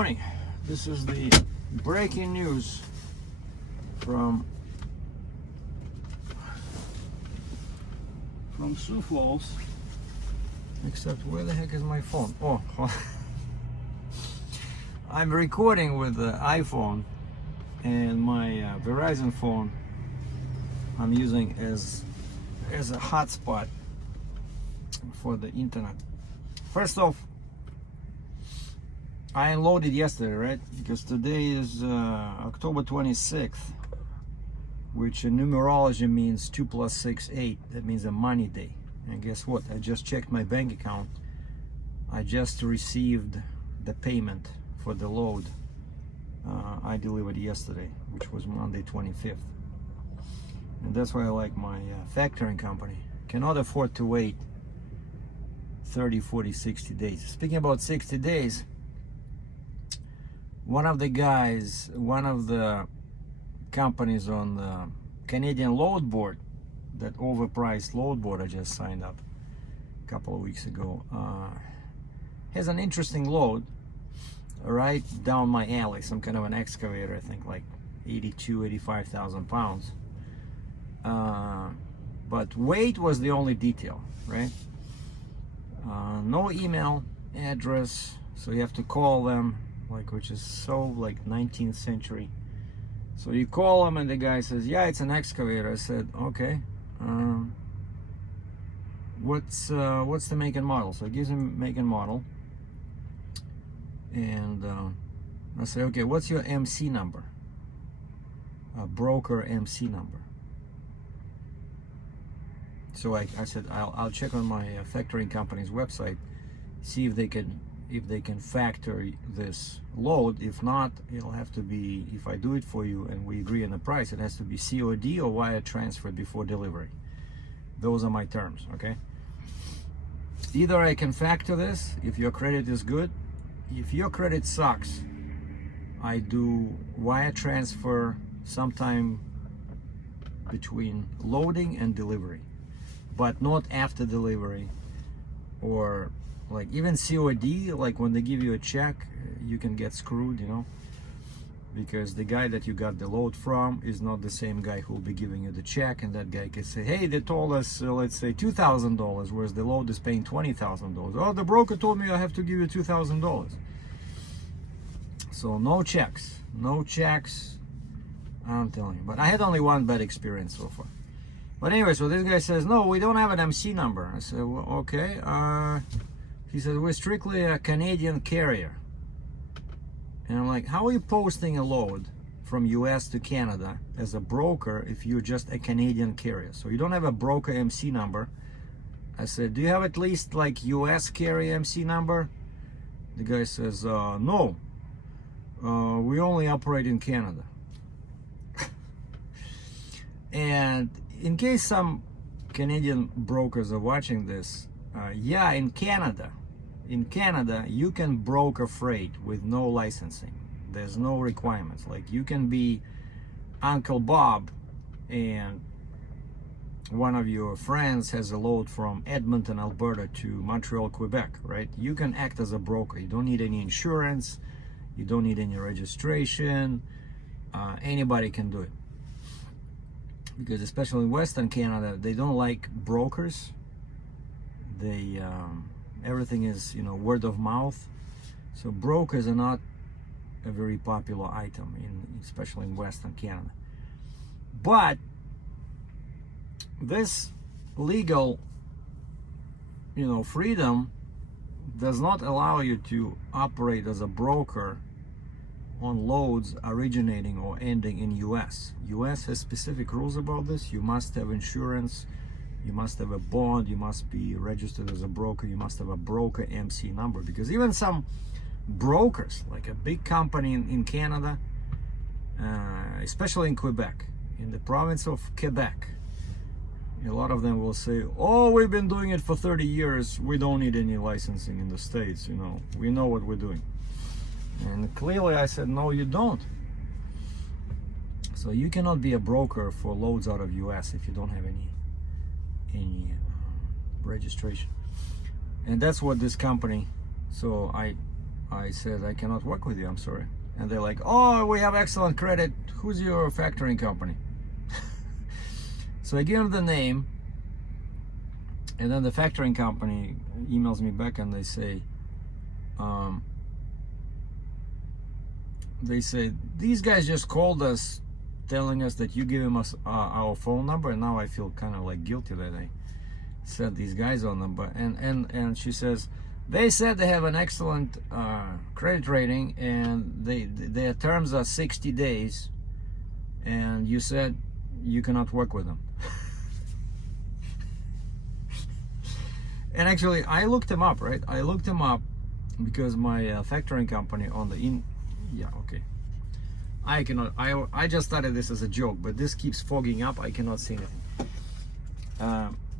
morning. This is the breaking news from Sioux Falls. Except where the heck is my phone? Oh, I'm recording with the iPhone, and my Verizon phone I'm using as a hotspot for the internet. First off, I unloaded yesterday, right? Because today is October 26th, which in numerology means 2 + 6 = 8. That means a money day. And guess what? I just checked my bank account. I just received the payment for the load I delivered yesterday, which was Monday 25th. And that's why I like my factoring company. Cannot afford to wait 30, 40, 60 days. Speaking about 60 days, one of the companies on the Canadian load board, that overpriced load board I just signed up a couple of weeks ago, has an interesting load right down my alley, some kind of an excavator, I think like 85,000 pounds. But weight was the only detail, right? No email address, so you have to call them, which is so like 19th century. So you call them and the guy says, yeah, it's an excavator. I said, okay, what's the make and model? So it gives him make and model, and I say, okay, what's your MC number? Broker MC number. So I said, I'll check on my factoring company's website, see if they can factor this load. If not, it'll have to be, if I do it for you and we agree on the price, it has to be COD or wire transfer before delivery. Those are my terms, okay? Either I can factor this if your credit is good. If your credit sucks, I do wire transfer sometime between loading and delivery, but not after delivery, or like even COD, like when they give you a check, you can get screwed, because the guy that you got the load from is not the same guy who will be giving you the check, and that guy can say, hey, they told us, let's say $2,000, whereas the load is paying $20,000. Oh, the broker told me I have to give you $2,000. So no checks, I'm telling you. But I had only one bad experience so far. But anyway, so this guy says, no, we don't have an MC number. I said, well, okay. He says, we're strictly a Canadian carrier. And I'm like, how are you posting a load from US to Canada as a broker if you're just a Canadian carrier? So you don't have a broker MC number. I said, do you have at least like US carrier MC number? The guy says, no, we only operate in Canada. And in case some Canadian brokers are watching this, yeah, in Canada, you can broker freight with no licensing. There's no requirements. Like, you can be Uncle Bob and one of your friends has a load from Edmonton, Alberta to Montreal, Quebec, right? You can act as a broker. You don't need any insurance. You don't need any registration. Anybody can do it. Because especially in Western Canada, they don't like brokers. They everything is word of mouth. So brokers are not a very popular item especially in Western Canada. But this legal freedom does not allow you to operate as a broker on loads originating or ending in US. US has specific rules about this. You must have insurance, you must have a bond, you must be registered as a broker, you must have a broker MC number. Because even some brokers, like a big company in Canada, especially in Quebec, in the province of Quebec, a lot of them will say, oh, we've been doing it for 30 years, we don't need any licensing in the States, we know what we're doing. And clearly I said, no, you don't. So you cannot be a broker for loads out of US if you don't have any registration. And that's what this company, so I I said, I cannot work with you, I'm sorry. And they're like, oh, we have excellent credit. Who's your factoring company? So I give them the name, and then the factoring company emails me back and they say, these guys just called us telling us that you gave us our phone number, and now I feel kind of like guilty that I said these guys on them. But and she says, they said they have an excellent credit rating, and their terms are 60 days, and you said you cannot work with them. And actually, I looked them up, right? I looked them up because my factoring company on the I cannot. I just started this as a joke, but this keeps fogging up. I cannot see anything.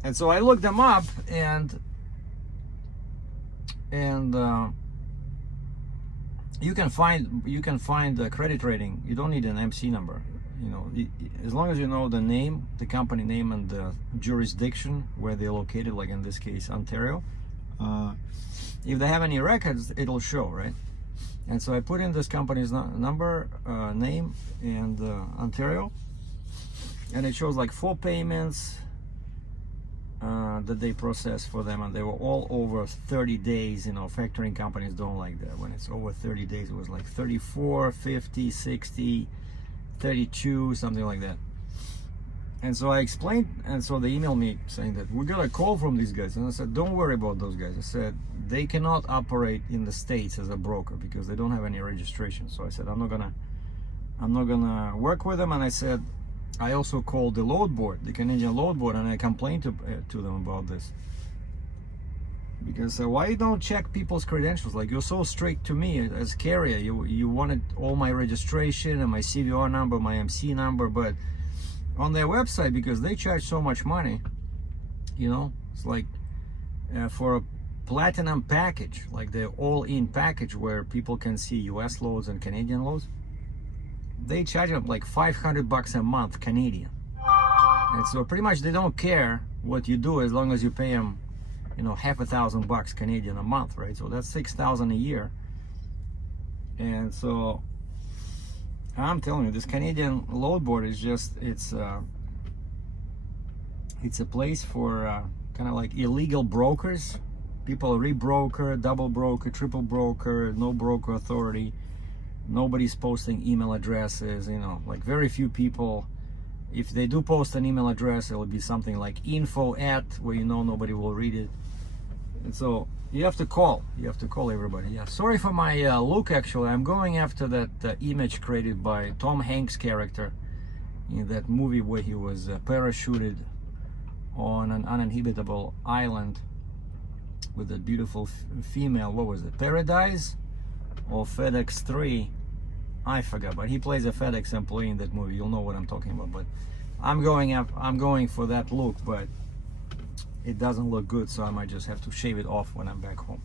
And so I looked them up, and you can find the credit rating. You don't need an MC number. You know, as long as you know the name, the company name, and the jurisdiction where they're located, like in this case Ontario. If they have any records, it'll show, right? And so I put in this company's number, name, and Ontario, and it shows like 4 payments that they processed for them, and they were all over 30 days. You know, factoring companies don't like that. When it's over 30 days, it was like 34, 50, 60, 32, something like that. And so I explained, and so they emailed me saying that we got a call from these guys, and I said, don't worry about those guys. I said they cannot operate in the States as a broker because they don't have any registration. So I said I'm not gonna work with them. And I said I also called the load board, the Canadian load board, and I complained to them about this, because why you don't check people's credentials? Like, you're so strict to me as carrier. You wanted all my registration and my CVR number, my MC number, but on their website, because they charge so much money, you know, it's like for a platinum package, like the all-in package where people can see US loads and Canadian loads, they charge them like $500 a month Canadian. And so pretty much they don't care what you do as long as you pay them, you know, $1,000 Canadian a month, right? So that's $6,000 a year. And so I'm telling you, this Canadian load board is just, it's a place for kind of like illegal brokers. People rebroker, double broker, triple broker, no broker authority. Nobody's posting email addresses, you know, like very few people. If they do post an email address, it will be something like info at, where you know nobody will read it. And so you have to call everybody. Yeah, sorry for my look. Actually, I'm going after that image created by Tom Hanks' character in that movie where he was parachuted on an uninhabitable island with a beautiful female. What was it, Paradise or FedEx 3? I forgot, but he plays a FedEx employee in that movie. You'll know what I'm talking about. But I'm going for that look, but it doesn't look good, so I might just have to shave it off when I'm back home.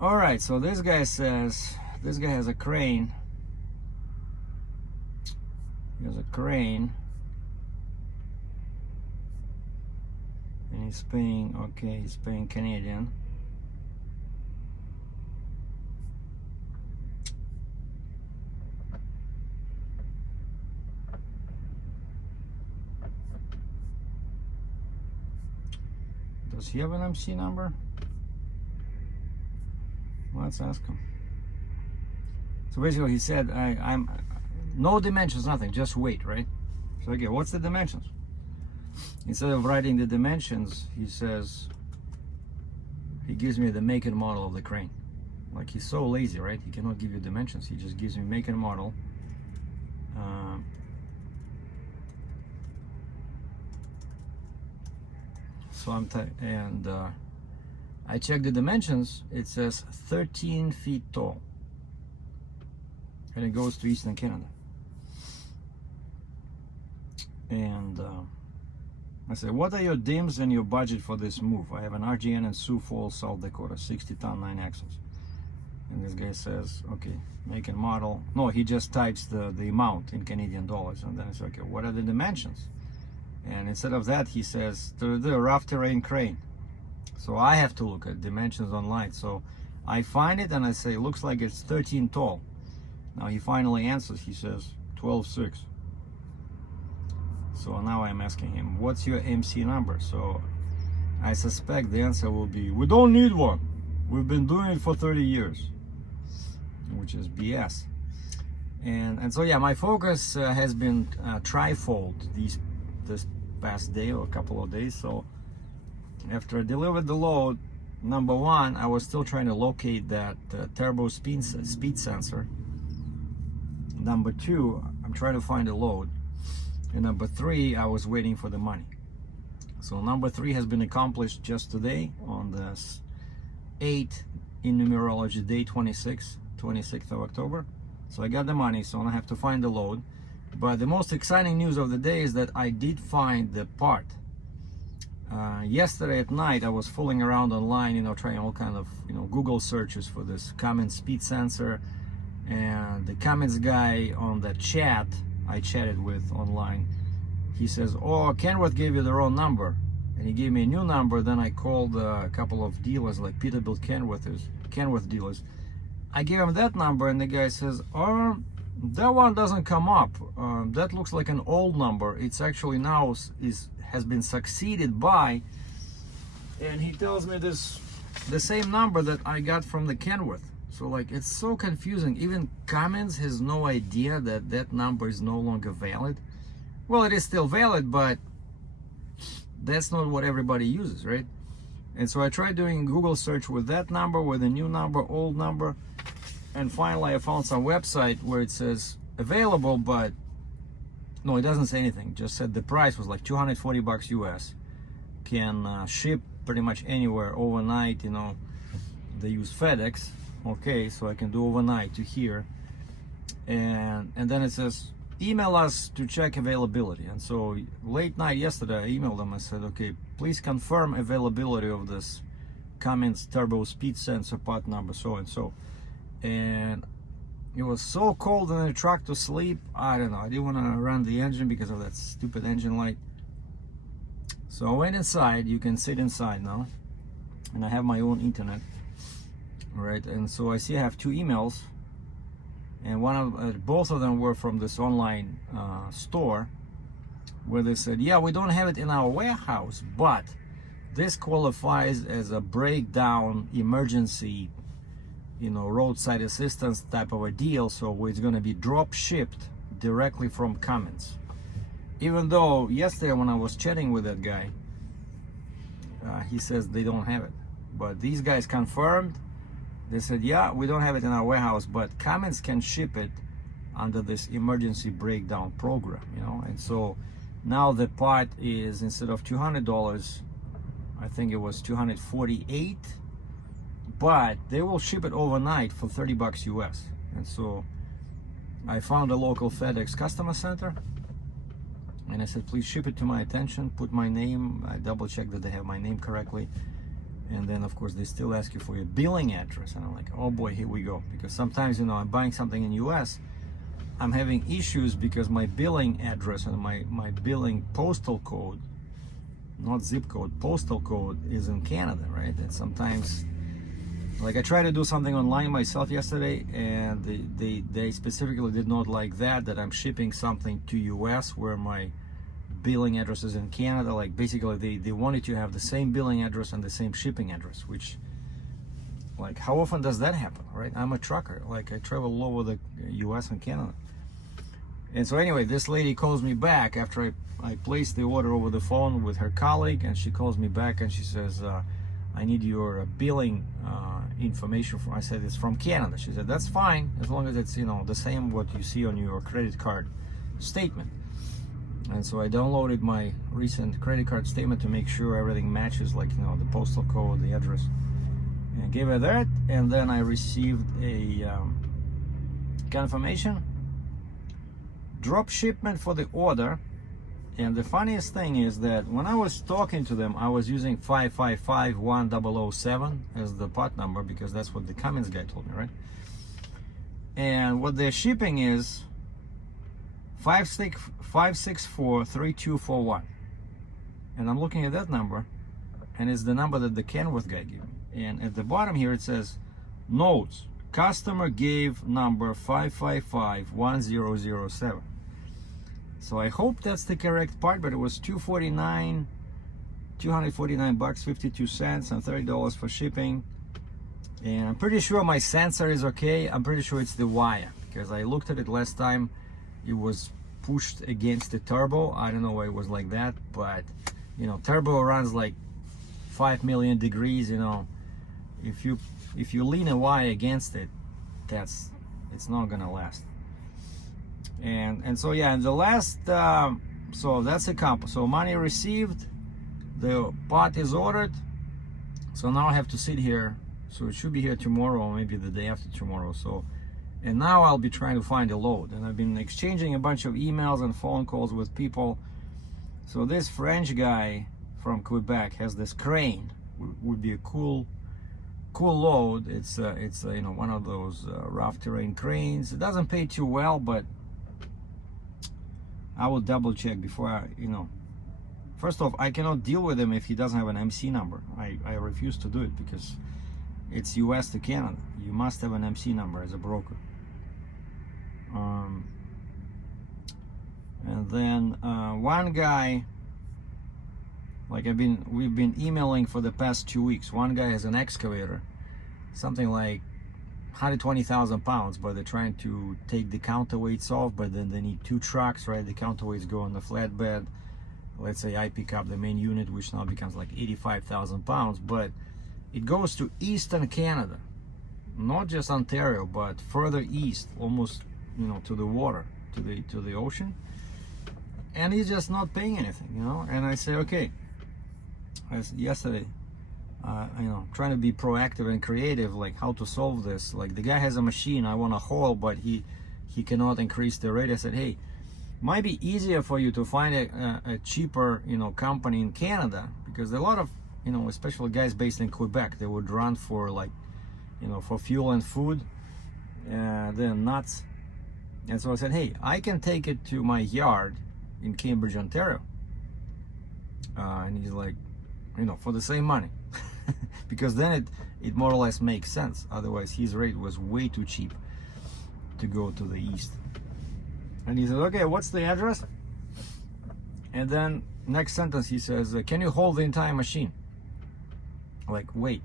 All right, so this guy says this guy has a crane. He has a crane, and he's paying, okay, he's paying Canadian. Does he have an MC number? Let's ask him. So basically he said, I'm no dimensions, nothing, just weight, right? So okay, what's the dimensions? Instead of writing the dimensions, he says, he gives me the make and model of the crane. Like, he's so lazy, right? He cannot give you dimensions. He just gives me make and model. So I checked the dimensions. It says 13 feet tall, and it goes to Eastern Canada. And I said, what are your DIMs and your budget for this move? I have an RGN in Sioux Falls, South Dakota, 60-ton, 9 axles. And this guy says, okay, make and model. No, he just types the amount in Canadian dollars, and then I said, okay, what are the dimensions? And instead of that, he says, the rough terrain crane. So I have to look at dimensions online. So I find it and I say, looks like it's 13 tall. Now he finally answers, he says 12.6. So now I'm asking him, what's your MC number? So I suspect the answer will be, we don't need one. We've been doing it for 30 years, which is BS. And so yeah, my focus has been trifold this past day or a couple of days. So after I delivered the load, number one, I was still trying to locate that turbo speed sensor. Number two, I'm trying to find a load. And number three, I was waiting for the money. So number three has been accomplished just today on this 8 in numerology, day 26th of October. So I got the money, so I have to find the load. But the most exciting news of the day is that I did find the part. Yesterday at night, I was fooling around online, trying all kind of, Google searches for this Cummins speed sensor. And the Cummins guy on the chat I chatted with online, he says, oh, Kenworth gave you the wrong number. And he gave me a new number. Then I called a couple of dealers, like Peterbilt Kenworth dealers. I gave him that number, and the guy says, oh, that one doesn't come up. That looks like an old number. It's actually now has been succeeded by, and he tells me the same number that I got from the Kenworth. So like, it's so confusing. Even Cummins has no idea that that number is no longer valid. Well, it is still valid, but that's not what everybody uses, right? And so I tried doing Google search with that number, with a new number, old number, and finally I found some website where it says available, but no, it doesn't say anything. Just said the price was like 240 bucks US. Can ship pretty much anywhere overnight. They use FedEx. Okay, so I can do overnight to here, and then it says email us to check availability. And so late night yesterday I emailed them. I said, okay, please confirm availability of this Cummins turbo speed sensor part number so and so. And it was so cold in the truck to sleep. I don't know, I didn't want to run the engine because of that stupid engine light. So I went inside. You can sit inside now, and I have my own internet. Right, and so I see I have 2 emails, and both of them were from this online store, where they said, yeah, we don't have it in our warehouse, but this qualifies as a breakdown emergency, roadside assistance type of a deal. So it's going to be drop shipped directly from Cummins. Even though yesterday when I was chatting with that guy, he says they don't have it, but these guys confirmed. They said, yeah, we don't have it in our warehouse, but Cummins can ship it under this emergency breakdown program, And so now the part is, instead of $200, I think it was $248, but they will ship it overnight for 30 bucks US. And so I found a local FedEx customer center, and I said, please ship it to my attention, put my name. I double checked that they have my name correctly. And then of course they still ask you for your billing address, and I'm like, oh boy, here we go. Because sometimes I'm buying something in US, I'm having issues because my billing address and my billing postal code, not zip code, postal code, is in Canada, right? And sometimes, like, I tried to do something online myself yesterday, and they specifically did not like that I'm shipping something to US where my billing addresses in Canada. Like, basically they wanted to have the same billing address and the same shipping address, which, like, how often does that happen, right? I'm a trucker, like, I travel all over the US and Canada. And so anyway, this lady calls me back after I placed the order over the phone with her colleague, and she calls me back and she says, I need your billing information. I said, it's from Canada. She said, that's fine, as long as it's the same what you see on your credit card statement. And so I downloaded my recent credit card statement to make sure everything matches, like, the postal code, the address, and gave her that. And then I received a confirmation, drop shipment for the order. And the funniest thing is that when I was talking to them, I was using 5551007 as the part number, because that's what the Cummins guy told me, right? And what they're shipping is 5643241. And I'm looking at that number, and it's the number that the Kenworth guy gave me. And at the bottom here it says, notes, customer gave number 5551007. So I hope that's the correct part, but it was $249 bucks 52 cents and $30 for shipping. And I'm pretty sure my sensor is okay. I'm pretty sure it's the wire, because I looked at it last time. It was pushed against the turbo. I don't know why it was like that, but you know, turbo runs like 5 million degrees. You know, if you lean a wire against it, it's not gonna last. And so yeah, and the last so that's a comp. So money received, the part is ordered, so now I have to sit here. So it should be here tomorrow, or maybe the day after tomorrow. So, and now I'll be trying to find a load, and I've been exchanging a bunch of emails and phone calls with people. So this French guy from Quebec has this crane. Would be a cool load. It's you know, one of those rough terrain cranes. It doesn't pay too well, but I will double check before I, you know. First off, I cannot deal with him if he doesn't have an MC number. I refuse to do it, because it's US to Canada. You must have an MC number as a broker. And then one guy, like we've been emailing for the past 2 weeks. One guy has an excavator, something like 120,000 pounds, but they're trying to take the counterweights off, but then they need 2 trucks, right? The counterweights go on the flatbed. Let's say I pick up the main unit, which now becomes like 85,000 pounds, but it goes to Eastern Canada, not just Ontario, but further east, almost, you know, to the water, to the ocean, and he's just not paying anything, you know. And I say, okay, yesterday, you know, trying to be proactive and creative, like how to solve this. Like, the guy has a machine I want to haul, but he cannot increase the rate. I said, hey, might be easier for you to find a cheaper, you know, company in Canada, because a lot of, you know, especially guys based in Quebec, they would run for, like, you know, for fuel and food. They're nuts. And so I said, hey, I can take it to my yard in Cambridge, Ontario. And he's like, you know, for the same money. Because then it more or less makes sense. Otherwise, his rate was way too cheap to go to the east. And he said, okay, what's the address? And then next sentence he says, can you hold the entire machine? Like, wait,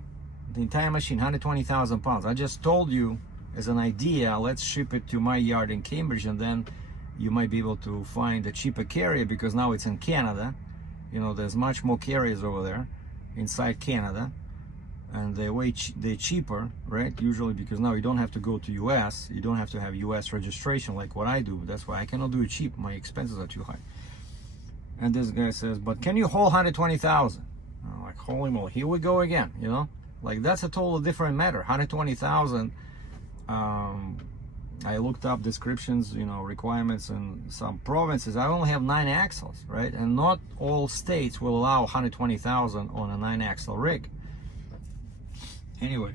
the entire machine, 120,000 pounds. I just told you as an idea, let's ship it to my yard in Cambridge, and then you might be able to find a cheaper carrier, because now it's in Canada. You know, there's much more carriers over there inside Canada, and they're cheaper, right? Usually, because now you don't have to go to US, you don't have to have US registration like what I do. That's why I cannot do it cheap. My expenses are too high. And this guy says, but can you haul 120,000? I'm like, holy moly, here we go again, you know? Like, that's a totally different matter. 120,000. I looked up descriptions, you know, requirements in some provinces. I only have 9 axles, right? And not all states will allow 120,000 on a 9-axle rig. Anyway,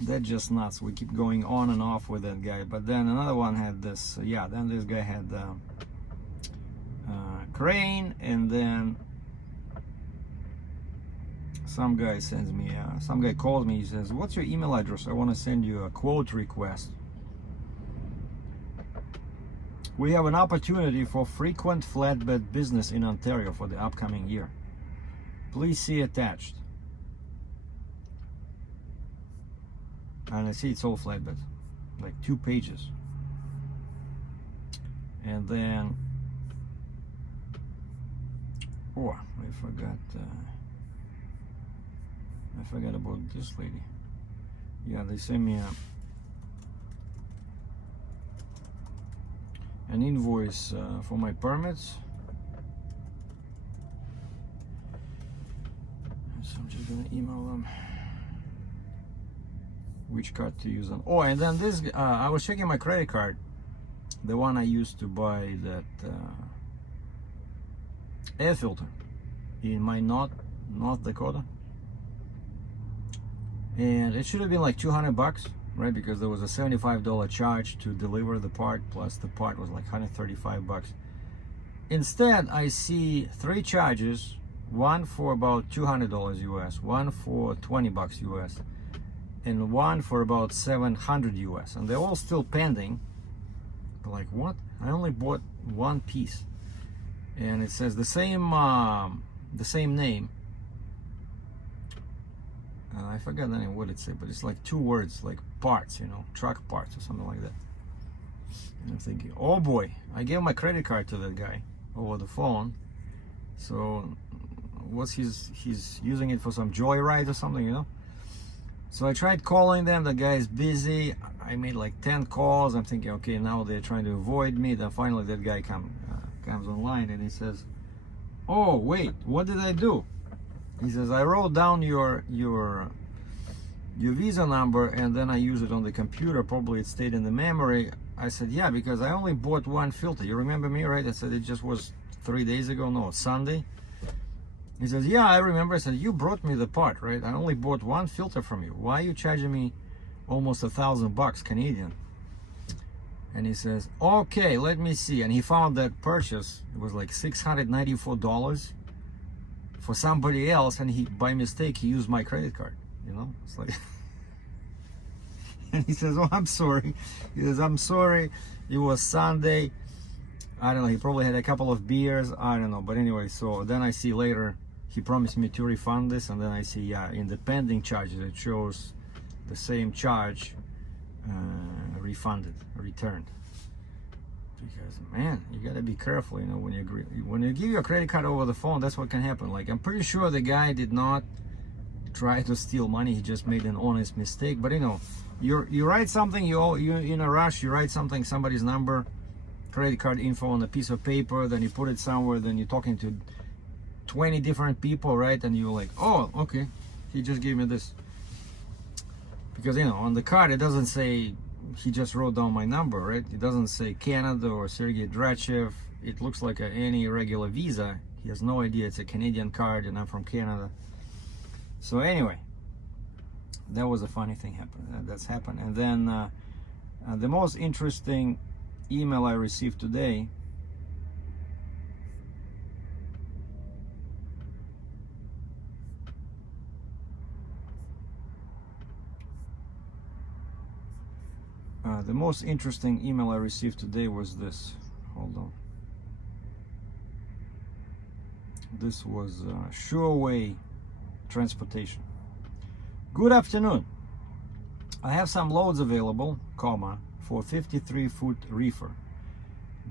that's just nuts. We keep going on and off with that guy. But then another one had this, yeah, then this guy had crane, and then some guy sends me, some guy calls me, he says, what's your email address? I want to send you a quote request. We have an opportunity for frequent flatbed business in Ontario for the upcoming year. Please see attached. And I see it's all flatbed, like 2 pages. And then, oh, I forgot about this lady. Yeah, they sent me an invoice for my permits. So I'm just gonna email them which card to use on. Oh, and then this, I was checking my credit card, the one I used to buy that air filter in my North Dakota, and it should have been like 200 bucks, right? Because there was a $75 charge to deliver the part, plus the part was like 135 bucks. Instead, I see 3 charges one for about $200 US, one for $20 US, and one for about $700 US, and they're all still pending. Like, what? I only bought one piece, and it says the same name. I forgot the name, what it said, but it's like 2 words, like parts, you know, truck parts or something like that. And I'm thinking, oh boy, I gave my credit card to that guy over the phone. So what's he's using it for some joyride or something, you know? So I tried calling them, the guy is busy. I made like 10 calls. I'm thinking, okay, now they're trying to avoid me. Then finally that guy comes online and he says, oh wait, what did I do? He says, I wrote down your visa number and then I use it on the computer. Probably it stayed in the memory. I said, yeah, because I only bought one filter. You remember me, right? I said, it just was 3 days ago. No, Sunday. He says, yeah, I remember. I said, you brought me the part, right? I only bought one filter from you. Why are you charging me almost $1,000 Canadian? And he says, okay, let me see. And he found that purchase. It was like $694 for somebody else, and he, by mistake, he used my credit card. You know, it's like, and he says, oh, I'm sorry. He says, I'm sorry. It was Sunday. I don't know. He probably had a couple of beers. I don't know. But anyway, so then I see later he promised me to refund this, and then I see, yeah, in the pending charges it shows the same charge returned. Because man, you gotta be careful, you know, when you give your credit card over the phone. That's what can happen. Like, I'm pretty sure the guy did not try to steal money. He just made an honest mistake. But you know, you write something, you in a rush, you write something, somebody's number, credit card info on a piece of paper, then you put it somewhere, then you're talking to 20 different people, right? And you're like, oh, okay, he just gave me this. Because, you know, on the card it doesn't say he just wrote down my number, right? It doesn't say Canada or Sergei Dratchev. It looks like any regular Visa. He has no idea it's a Canadian card and I'm from Canada. So anyway, that was a funny thing that's happened. And then the most interesting email I received today, the most interesting email I received today was this. Hold on. This was Sureway Transportation. Good afternoon. I have some loads available, comma, for 53-foot reefer.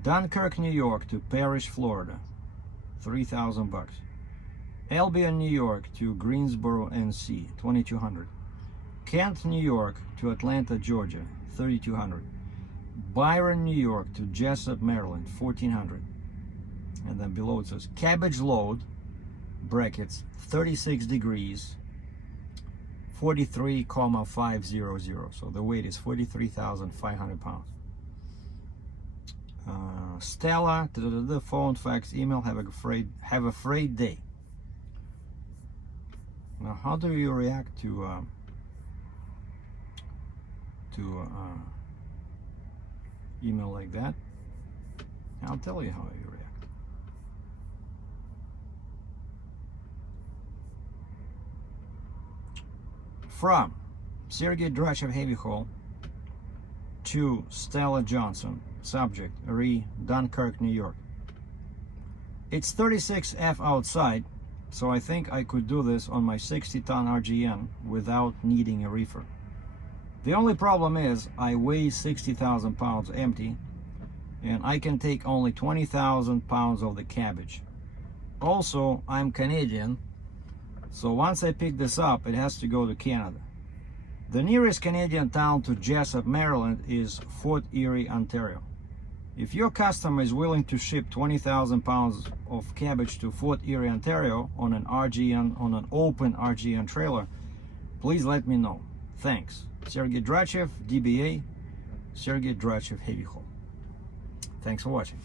Dunkirk, New York to Parrish, Florida, $3,000. Albion, New York to Greensboro, NC, $2,200. Kent, New York to Atlanta, Georgia, $3,200. Byron, New York to Jessup, Maryland, $1,400. And then below it says Cabbage load, brackets, 36 degrees, 43,500. So the weight is 43,500 pounds. Stella, phone, fax, email, have a freight day. Now, how do you react to email like that? I'll tell you how you react. From Sergei Dratchev Heavy Haul to Stella Johnson, subject, Dunkirk, New York. It's 36F outside, so I think I could do this on my 60-ton RGN without needing a reefer. The only problem is I weigh 60,000 pounds empty, and I can take only 20,000 pounds of the cabbage. Also, I'm Canadian, so once I pick this up, it has to go to Canada. The nearest Canadian town to Jessup, Maryland is Fort Erie, Ontario. If your customer is willing to ship 20,000 pounds of cabbage to Fort Erie, Ontario on an open RGN trailer, please let me know. Thanks. Sergei Dratchev, DBA, Sergei Dratchev Heavy Haul. Thanks for watching.